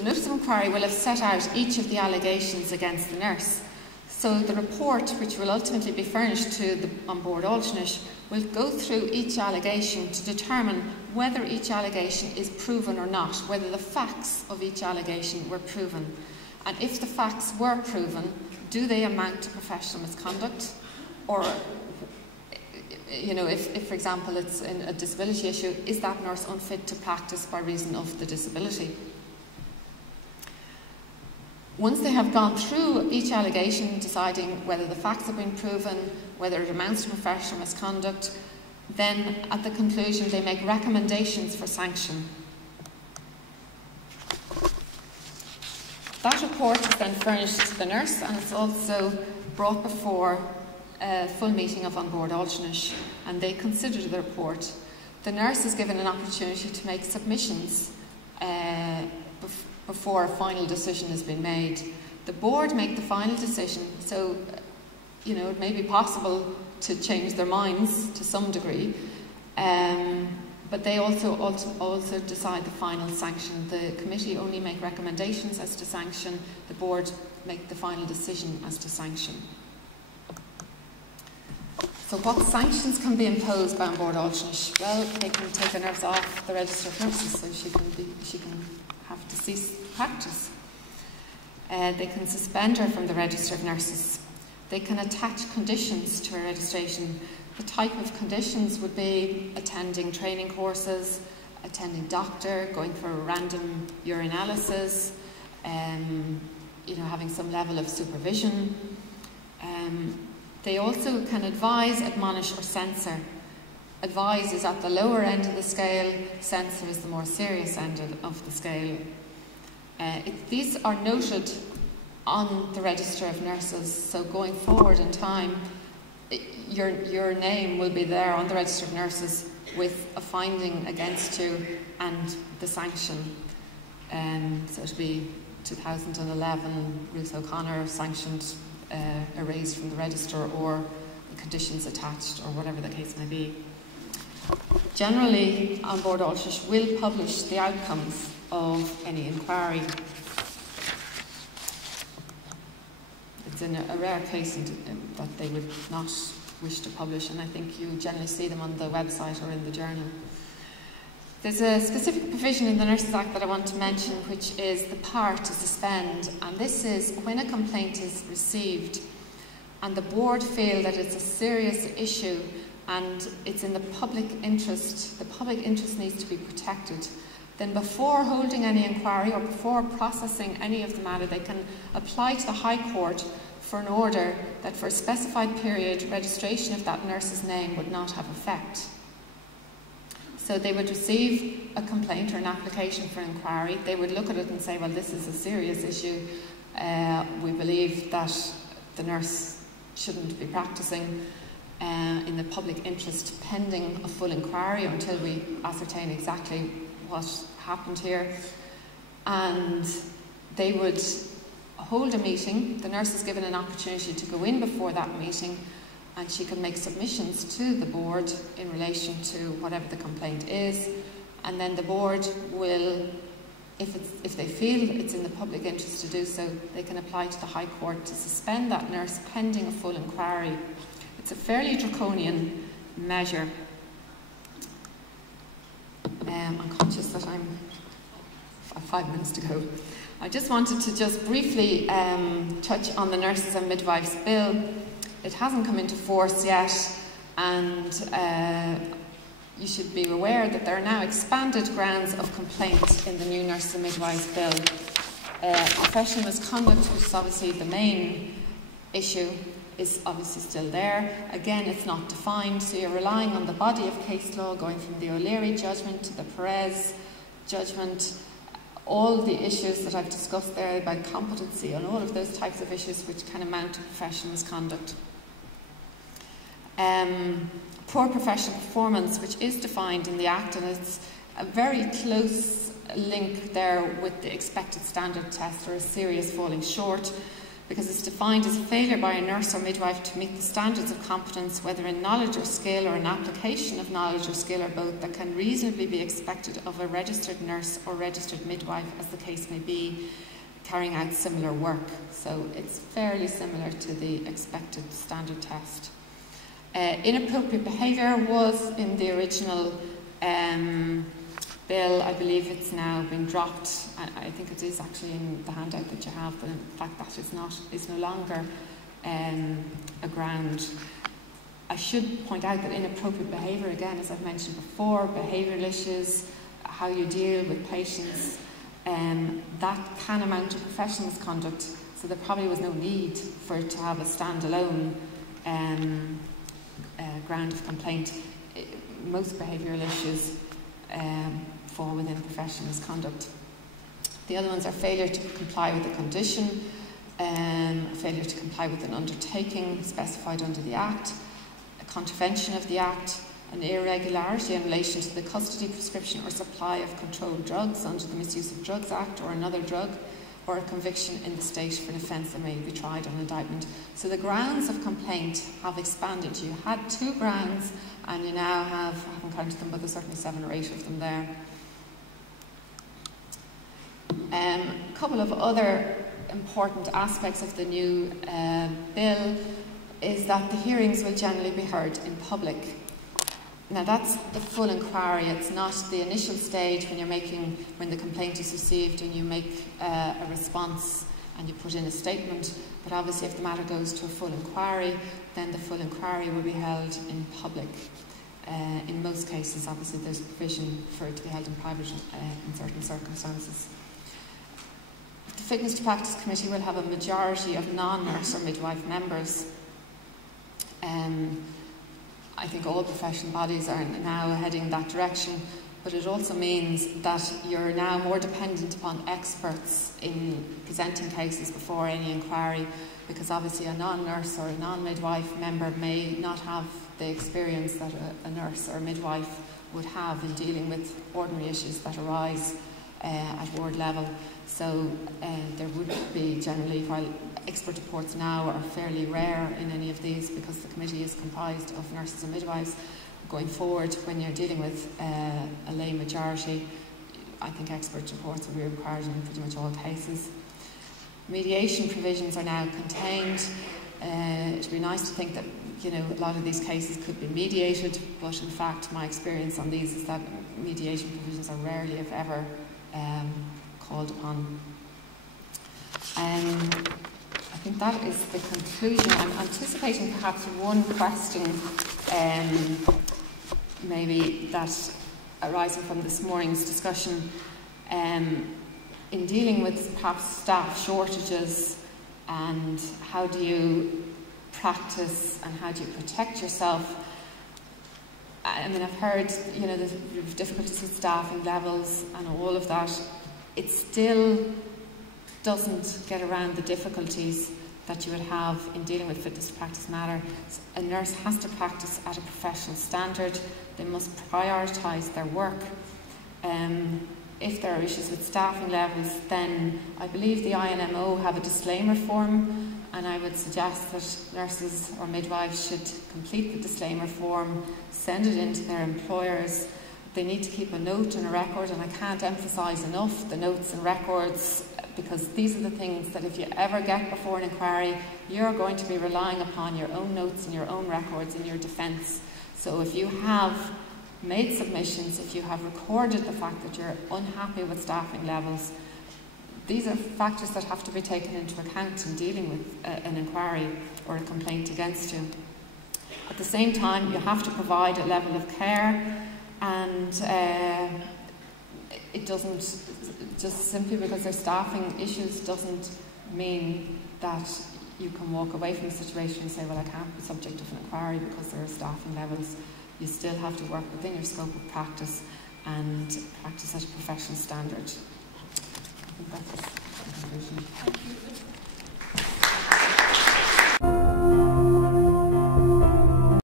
The notice of inquiry will have set out each of the allegations against the nurse. So the report, which will ultimately be furnished to the on-board alternate, will go through each allegation to determine whether each allegation is proven or not, whether the facts of each allegation were proven. And if the facts were proven, do they amount to professional misconduct? Or, you know, if for example it's a disability issue, is that nurse unfit to practice by reason of the disability? Once they have gone through each allegation, deciding whether the facts have been proven, whether it amounts to professional misconduct, then at the conclusion they make recommendations for sanction. That report is then furnished to the nurse, and it's also brought before a full meeting of on-board alternate, and they consider the report. The nurse is given an opportunity to make submissions before a final decision has been made. The board make the final decision, so you know, it may be possible to change their minds to some degree, but they also decide the final sanction. The committee only make recommendations as to sanction, the board make the final decision as to sanction. So what sanctions can be imposed by on-board alternate? Well, they can take a nurse off the register of nurses, so she can have to cease practice. They can suspend her from the register of nurses. They can attach conditions to her registration. The type of conditions would be attending training courses, attending doctor, going for a random urinalysis, you know, having some level of supervision. They also can advise, admonish or censor. Advise is at the lower end of the scale, censor is the more serious end of the scale. These are noted on the register of nurses, so going forward in time, your name will be there on the register of nurses with a finding against you and the sanction. So it'll be 2011, Ruth O'Connor sanctioned, erased from the register, or the conditions attached, or whatever the case may be. Generally, on-board alternate will publish the outcomes of any inquiry. It's in a rare case that they would not wish to publish, and I think you generally see them on the website or in the journal. There's a specific provision in the Nurses Act that I want to mention, which is the power to suspend, and this is when a complaint is received and the board feel that it's a serious issue and it's in the public interest needs to be protected, then before holding any inquiry or before processing any of the matter, they can apply to the High Court for an order that for a specified period, registration of that nurse's name would not have effect. So they would receive a complaint or an application for inquiry. They would look at it and say, well, this is a serious issue. We believe that the nurse shouldn't be practicing in the public interest pending a full inquiry until we ascertain exactly what happened here. And they would hold a meeting. The nurse is given an opportunity to go in before that meeting, and she can make submissions to the board in relation to whatever the complaint is, and then the board will, if they feel it's in the public interest to do so, they can apply to the High Court to suspend that nurse pending a full inquiry. It's a fairly draconian measure. I'm conscious that I've 5 minutes to go. I just wanted to just briefly touch on the Nurses and Midwives Bill. It hasn't come into force yet, and you should be aware that there are now expanded grounds of complaint in the new Nurses and Midwives Bill. Professional misconduct, which is obviously the main issue, is obviously still there. Again, it's not defined, so you're relying on the body of case law, going from the O'Leary judgment to the Perez judgment, all the issues that I've discussed there about competency and all of those types of issues which can amount to professional misconduct. Poor professional performance, which is defined in the Act, and it's a very close link there with the expected standard test or a serious falling short. because it's defined as a failure by a nurse or midwife to meet the standards of competence, whether in knowledge or skill or an application of knowledge or skill or both, that can reasonably be expected of a registered nurse or registered midwife, as the case may be, carrying out similar work. So it's fairly similar to the expected standard test. Inappropriate behaviour was in the original bill. I believe it's now been dropped. I think it is actually in the handout that you have, but in fact that is no longer a ground. I should point out that inappropriate behaviour, again, as I've mentioned before, behavioural issues, how you deal with patients, that can amount to professional misconduct. So there probably was no need for it to have a standalone ground of complaint. Most behavioural issues fall within professional misconduct. The other ones are failure to comply with a condition, failure to comply with an undertaking specified under the Act, a contravention of the Act, an irregularity in relation to the custody, prescription or supply of controlled drugs under the Misuse of Drugs Act or another drug, or a conviction in the state for an offence that may be tried on indictment. So the grounds of complaint have expanded. You had 2 grounds and you now have, I haven't counted them, but there's certainly 7 or 8 of them there. A couple of other important aspects of the new bill is that the hearings will generally be heard in public. Now that's the full inquiry. It's not the initial stage when the complaint is received and you make a response and you put in a statement. But obviously if the matter goes to a full inquiry, then the full inquiry will be held in public. In most cases, obviously there's provision for it to be held in private in certain circumstances. The Fitness to Practice Committee will have a majority of non-nurse or midwife members. I think all professional bodies are now heading that direction, but it also means that you're now more dependent upon experts in presenting cases before any inquiry, because obviously a non-nurse or a non-midwife member may not have the experience that a nurse or a midwife would have in dealing with ordinary issues that arise at ward level. So there would be generally, while expert reports now are fairly rare in any of these because the committee is comprised of nurses and midwives, going forward when you're dealing with a lay majority, I think expert reports will be required in pretty much all cases. Mediation provisions are now contained. It would be nice to think that a lot of these cases could be mediated, but in fact my experience on these is that mediation provisions are rarely, if ever, called upon. I think that is the conclusion. I'm anticipating perhaps one question maybe that arising from this morning's discussion in dealing with perhaps staff shortages and how do you practice and how do you protect yourself. I mean, I've heard, there's difficulties with staffing levels and all of that. It still doesn't get around the difficulties that you would have in dealing with fitness to practice matter. A nurse has to practice at a professional standard. They must prioritise their work. If there are issues with staffing levels, then I believe the INMO have a disclaimer form, and I would suggest that nurses or midwives should complete the disclaimer form, send it in to their employers. They need to keep a note and a record, and I can't emphasise enough the notes and records, because these are the things that if you ever get before an inquiry, you're going to be relying upon your own notes and your own records in your defence. So if you have made submissions, if you have recorded the fact that you're unhappy with staffing levels, these are factors that have to be taken into account in dealing with an inquiry or a complaint against you. At the same time, you have to provide a level of care, and it doesn't, just simply because there's staffing issues doesn't mean that you can walk away from the situation and say, well, I can't be subject to an inquiry because there are staffing levels. You still have to work within your scope of practice and practice at a professional standard. I think that's the conclusion. Thank you.